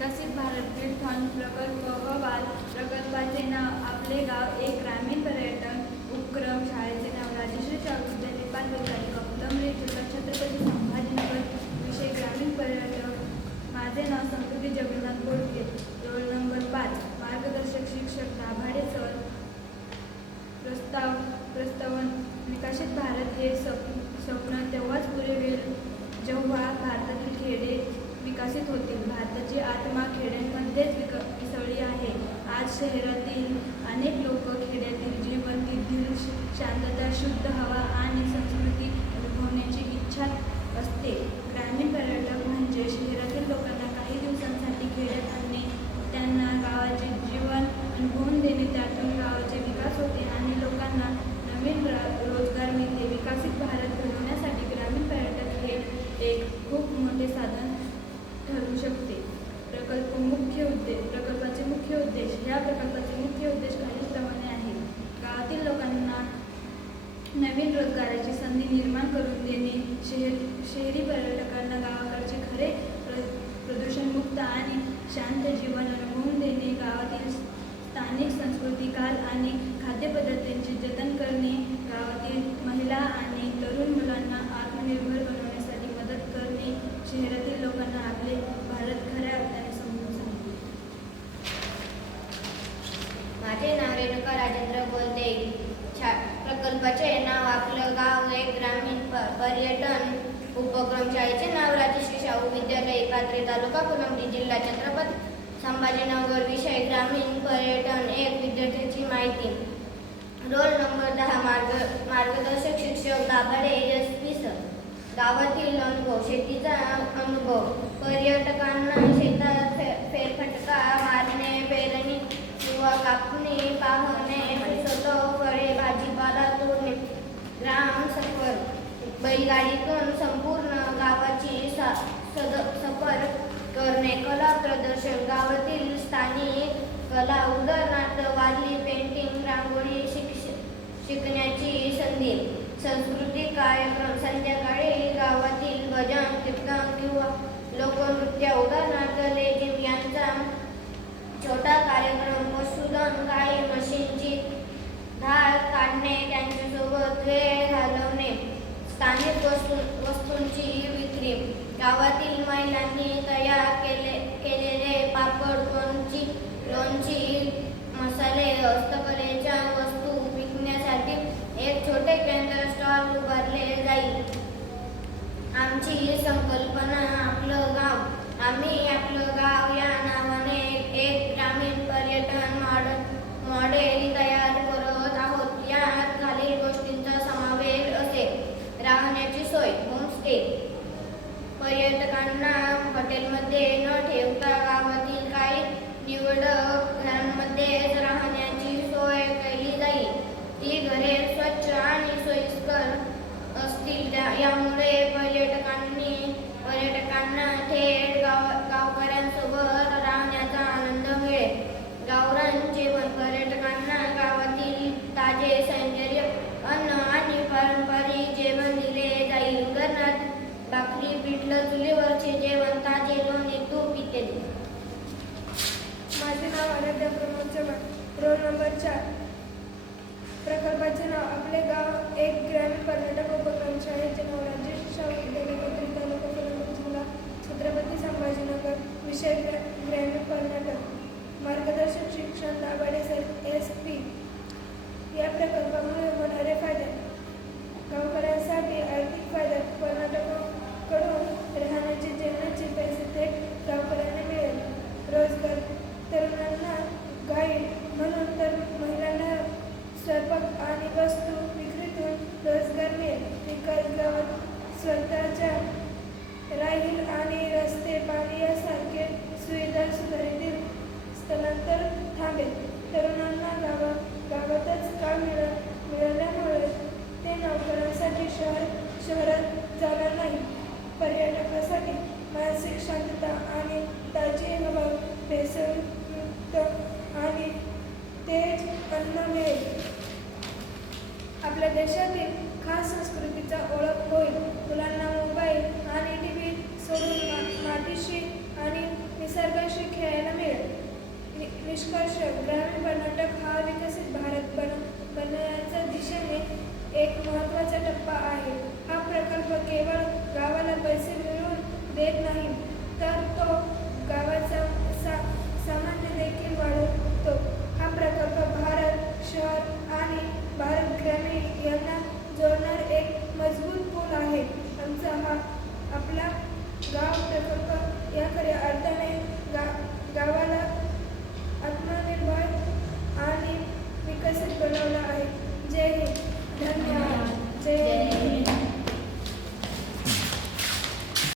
विकसित भारत तीर्थन प्रकल्प व बाल प्रकल्पाचे नाव आपले गाव एक ग्रामीण पर्यटन उपक्रम शाळेचे नाव राजश्री शाहू विद्यालय बालविद्यालय कौतमरी जिल्हा छत्रपती संभाजीनगर विषय ग्रामीण पर्यटक माझे नाव समृद्धी जगन्नाथ बोडके रोल नंबर 5 मार्गदर्शक शिक्षक दाभाडे सर प्रस्तावन विकसित भारत हे स्वप्न तेव्हाच पुरे होईल जेव्हा भारतातील खेडे विकसित होतील. भारताची आत्मा खेड्यांमध्येच मिसळली आहे. आज शहरातील अनेक लोक खेड्यातील जीवन तेथील शांतता शुद्ध हवा आणि संस्कृती अनुभवण्याची इच्छा असते. ग्रामीण पर्यटक म्हणजे शहरातील लोकांना काही दिवसांसाठी खेड्यात आणणे, त्यांना गावाचे जीवन अनुभवून देणे, त्यातून गावाचे विकास होते आणि लोकांना नवीन रोजगार मिळते. विकसित भारत घडवण्यासाठी ग्रामीण पर्यटक हे एक खूप मोठे साधन ठरू शकते. प्रकल्पाचे मुख्य उद्देश ह्या प्रकल्पाचे मुख्य उद्देश खालीलप्रमाणे आहे. गावातील लोकांना नवीन रोजगाराची संधी निर्माण करून देणे, शहरी पर्यटकांना गावाकडचे खरे प्रदूषणमुक्त आणि शांत जीवन अनुभवून देणे, गावातील स्थानिक संस्कृती काल आणि खाद्यपदार्थांचे जतन करणे, गावातील महिला आणि तरुण मुलांना आत्मनिर्भर बनवण्यासाठी मदत करणे, शहरातील लोकांना आपले भारत खऱ्या अर्थाने समजून सांगणे. माझे नाव रेणुका राजेंद्र बोलते. प्रकल्पाचे नाव आपलं गाव एक ग्रामीण पर्यटन उपक्रम शाळेचे नाव राजश्री शाहू विद्यालय पाथरी तालुका फुलंब्री जिल्हा छत्रपती संभाजीनगर विषय ग्रामीण पर्यटन एक विद्यार्थ्याची माहिती. रोल नंबर 10 मार्गदर्शक शिक्षक दाभाडे एस.पी. सर. गावातील अनुभव शेतीचा अनुभव पर्यटकांना शेतात फेरफटका मारणे, पेरणी किंवा कापणी पाहणे, स्वतः फळे भाजीपाला तोडणे, ग्राम सफर बैलगाडीतून संपूर्ण गावाची सफर करणे, कला प्रदर्शन गावातील स्थानिक कला उदाहरणार्थ वारली पेंटिंग रांगोळी शिकण्याची संधी, सांस्कृतिक कार्यक्रम संध्याकाळी गावातील भजन कीर्तन किंवा लोकनृत्य उदाहरणार्थ लेझिम यांचा छोटा कार्यक्रम, पशुधन गाई म्हशींची धार काढणे, त्यांच्यासोबत वेळ घालवणे, स्थानिक वस्तूंची विक्री, गावातील महिलांनी तयार केलेले पापड लोणची मसाले हस्तकलेच्या वस्तू विकण्यासाठी एक छोटे केंद्र स्टॉल उभारले जाईल. आमची संकल्पना आपलं गाव आम्ही आपलं गाव या नावाने एक ग्रामीण पर्यटन मॉडेल तयार करत आहोत. यात खालील गोष्टींचा समावेश असेल. राहण्याची सोय होमस्टे, पर्यटकांना हॉटेलमध्ये न ठेवता गावातील काही निवडक घरांमध्येच राहण्याची सोय केली जाईल. ती घरे स्वच्छ आणि सोयीस्कर असतील. यामुळे पर्यटकांना थेट गावकऱ्यांसोबत राहण्याचा आनंद मिळेल. गावरान जेवण पर्यटकांना गावातील ताजे सेंद्रिय अन्न आणि पारंपरिक जेवण दिले जाईल. उदाहरणार्थ भाकरी, पिठलं, चुलीवरचे जेवण, ताजे लोणी, तूप इत्यादी. माझे नाव आराध्या प्रमोद चव्हाण. Roll number 4. प्रकल्पाचे नाव आपले गाव एक ग्रामीण पर्यटक उपक्रम शाळेचे नाव राजश्री शाहू विद्यालय पाथरी तालुका फुलंब्री जिल्हा छत्रपती संभाजीनगर विषय ग्रामीण पर्यटक मार्गदर्शक शिक्षण दाभाडे सर एस.पी. या प्रकल्पामुळे होणारे फायदे: गावकऱ्यांसाठी आर्थिक फायदा, पर्यटकांकडून राहण्याचे जेवणाचे पैसे थेट गावकऱ्यांना मिळेल. रोजगार, तरुणांना गाईड म्हणून तर महिलांना स्वयंपाक आणि वस्तू विक्रीतून रोजगार मिळेल. विकास, गावात स्वतःच्या राहील आणि रस्ते, पाणी यासारखे सुविधा सुधारित स्थलांतर थांबेल. तरुणांना गावातच काम मिळाल्यामुळे ते नोकऱ्यांसाठी शहरात जाणार नाही. पर्यटकासाठी मानसिक शांतता आणि ताजी हवा, भेसळयुक्त आणि तेज अन्न मिळेल. आपल्या देशातील खास संस्कृतीचा ओळख होईल. मुलांना मोबाईल आणि टीव्ही सोडून मातीशी आणि निसर्गाशी एक महत्त्वाचा टप्पा आहे. हा प्रकल्प केवळ गावाला पैसे मिळवून देत नाही,